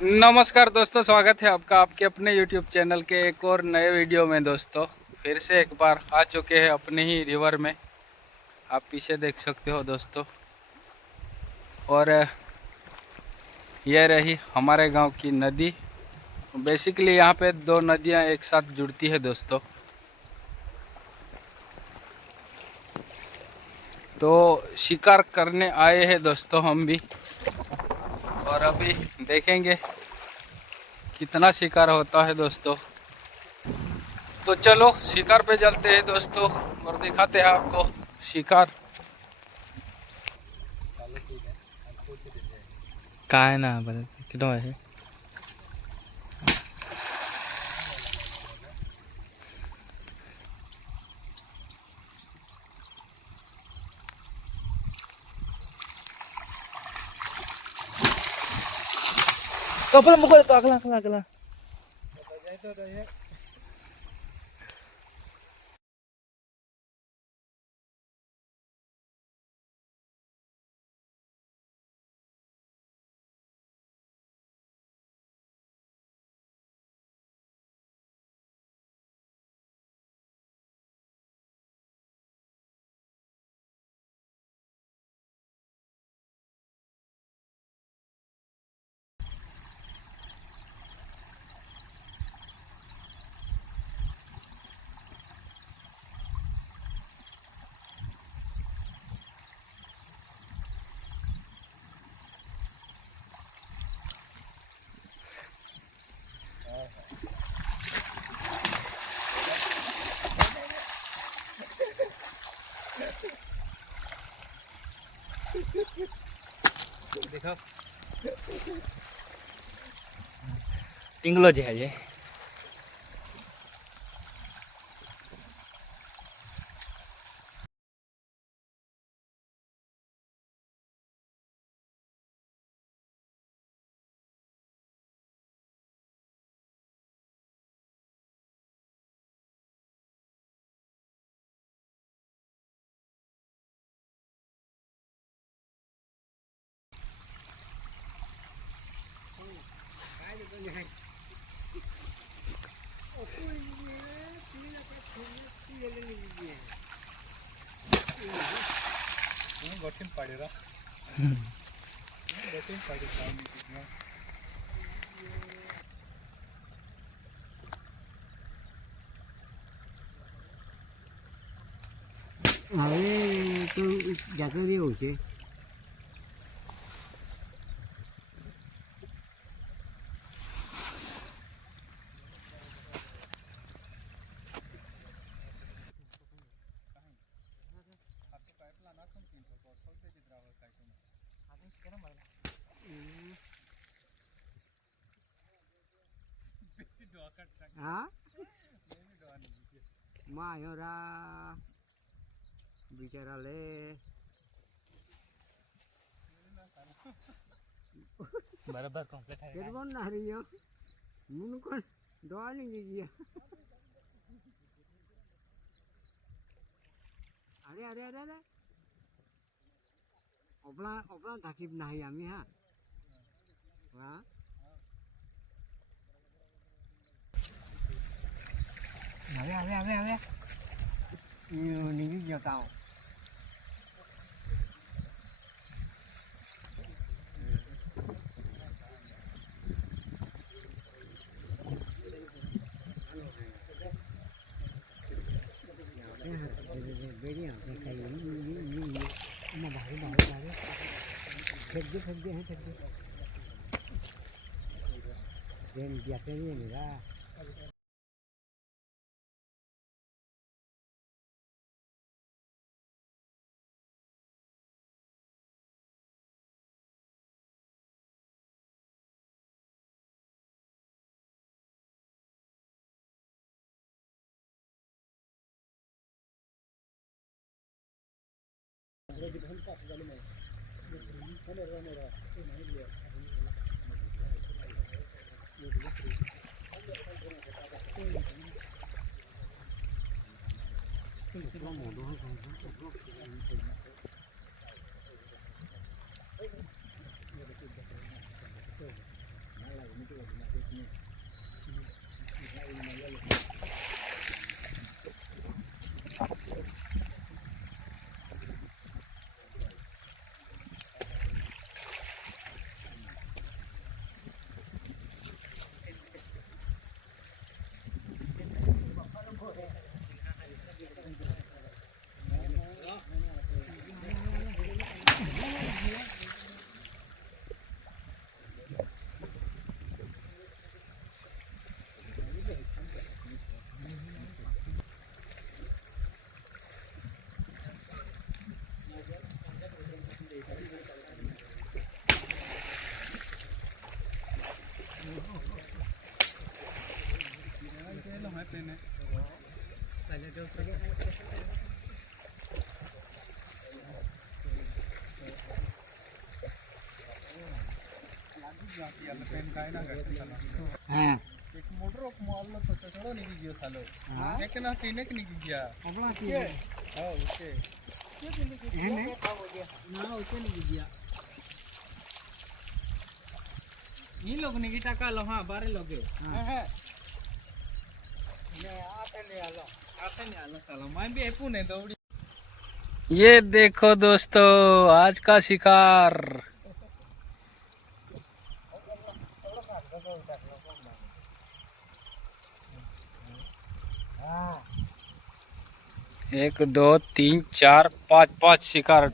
नमस्कार दोस्तों, स्वागत है आपका आपके अपने YouTube चैनल के एक और नए वीडियो में। दोस्तों फिर से एक बार आ चुके हैं अपने ही रिवर में। आप पीछे देख सकते हो दोस्तों, और यह रही हमारे गांव की नदी। बेसिकली यहाँ पे दो नदियाँ एक साथ जुड़ती है दोस्तों। तो शिकार करने आए हैं दोस्तों हम भी, और अभी देखेंगे कितना शिकार होता है दोस्तों। तो चलो शिकार पे चलते हैं दोस्तों और दिखाते हैं आपको शिकार। काय ना बरं किती आहे कपड़ा मुको तो अगला अगला अगला देखो टिंगलो जे है ये कठिन पड़ेगा कठिन पड़ेगा। હવે તો જાતે જેવું છે. હા માયોરા बिचारा ले बराबर कंप्लीट है तेरे कौन ना रही हो मुन कौन दवा नहीं लीजिए. अरे अरे अरे अरे ओपला ओपला ताकीब नहीं आमी हाँ हाँ अरे अरे अरे अरे ये नहीं जाता हूँ. बढ़िया देखा ये बाहर बाहर बाहर फेंक दे हैं फेंक दे ट्रेन जाते नहीं मेरा. હા એક મોટરો મારલો તો ચડો નીકળી ગયો સાલો એક ના કઈને કે નીકળી ગયા આપણા કે હા ઓકે એને ના ઓકે नहीं गया ये लोग ने गिटा का लो हाँ बारे लोग હા आते नहीं आलो साला मैं भी एपू ने दौड़ी ये देखो दोस्तों आज का शिकार एक दो तीन चार पाँच शिकार